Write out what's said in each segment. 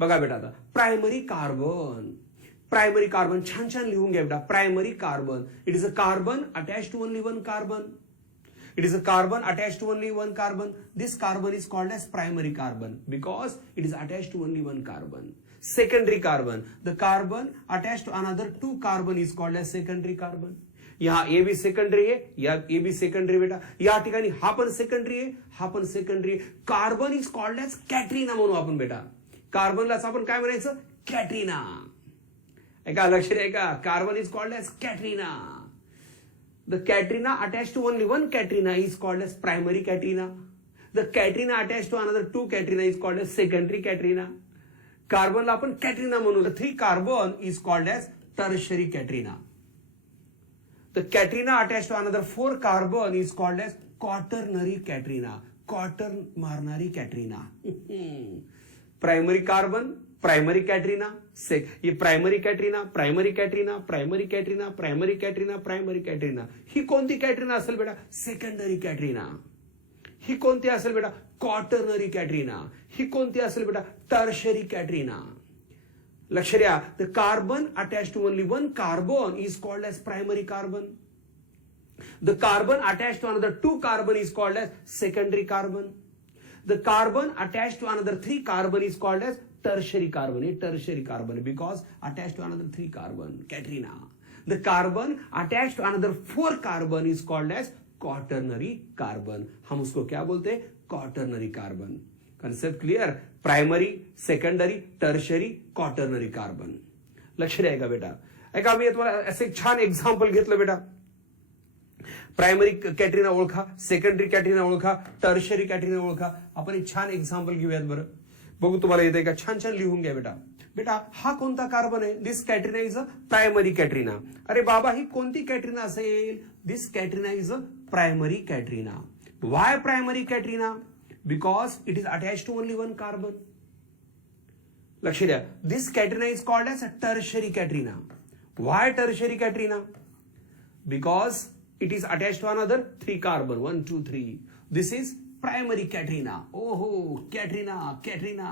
बघा बेटा आता प्रायमरी कार्बन छान छान लिहून घ्या बेटा. Primary carbon, it is a carbon attach to only one carbon. It is a carbon attached to only one carbon. This carbon is called as primary carbon because it is attached to only one carbon. Secondary carbon, the carbon attached to another two carbon is called as secondary carbon. यहाँ A B secondary आहे, या A B secondary बेटा. या ठिकाणी हा पण secondary आहे, हा पण सेकंडरी आहे. Carbon is called as Katrina म्हणू आपण बेटा. कार्बनलाच आपण काय म्हणायचं? कॅटरीना. ऐका लक्षात आहे का? Carbon is called as Katrina. The catenna attached to only one catenna is called as primary catenna. The catenna attached to another two catenna is called as secondary catenna. Carbon ला आपण catenna म्हणू. The three carbon is called as tertiary catenna. The catenna attached to another four carbon is called as quaternary catenna. Quatern मारणारी catenna. Primary carbon, primary Katrina, ये primary Katrina, primary Katrina, primary Katrina, primary Katrina, primary Katrina. ही कोणती Katrina असेल बेटा? Secondary Katrina. ही कोणती असेल बेटा? क्वार्टरनरी कैटरीना. ही कोणती असेल बेटा? Tertiary Katrina. लक्ष द्या. The carbon attach to only one carbon is called as primary carbon. The carbon attach to another two carbon is called as secondary carbon. The carbon attach to another three carbon is called as tertiary carbon, a tertiary carbon because attached to another three carbon, catenna. The carbon attached to another four carbon is called as quaternary carbon. हम उसको क्या बोलते हैं? quaternary carbon. Concept clear? Primary, secondary, tertiary, quaternary carbon. लक्ष रहेगा बेटा. ऐका मी तुम्हाला ऐसे एक छान एक्झाम्पल घेतलं बेटा. प्रायमरी कॅटरीना ओळखा, सेकंडरी कॅटरीना ओळखा, टर्शरी कॅटरीना ओळखा. आपण एक छान एक्झाम्पल घेऊयात बरं. बघू तुम्हाला येते का? छान छान लिहून घ्या बेटा. बेटा हा कोणता कार्बन आहे? This Katrina is a primary Katrina. अरे बाबा ही कोणती कॅटरीना असेल? This Katrina is a primary Katrina. Why primary Katrina? Because it is attach to only one carbon. लक्ष द्या. This Katrina is called as a tertiary Katrina. Why tertiary Katrina? Because it is attach to another three carbon, 1 2 3. This is primary catenna. Oh, catenna, catenna.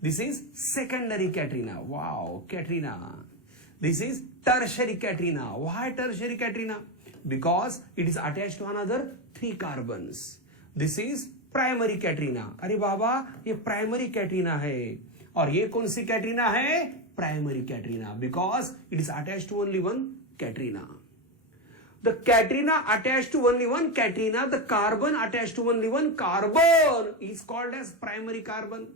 This is secondary catenna. Wow, catenna. This is tertiary catenna. Why tertiary catenna? Because it is attached to another three carbons. This is primary catenna. अरे बाबा ये primary catenna है. और ये कौन C catenna है? Primary catenna. Because it is attached to only one catenna. The catenna attached to only one catenna, the carbon attached to only one carbon is called as primary carbon.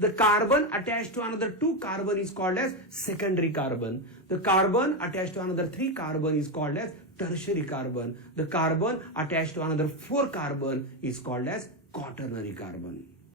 The carbon attached to another two carbon is called as secondary carbon. The carbon attached to another three carbon is called as tertiary carbon. The carbon attached to another four carbon is called as quaternary carbon.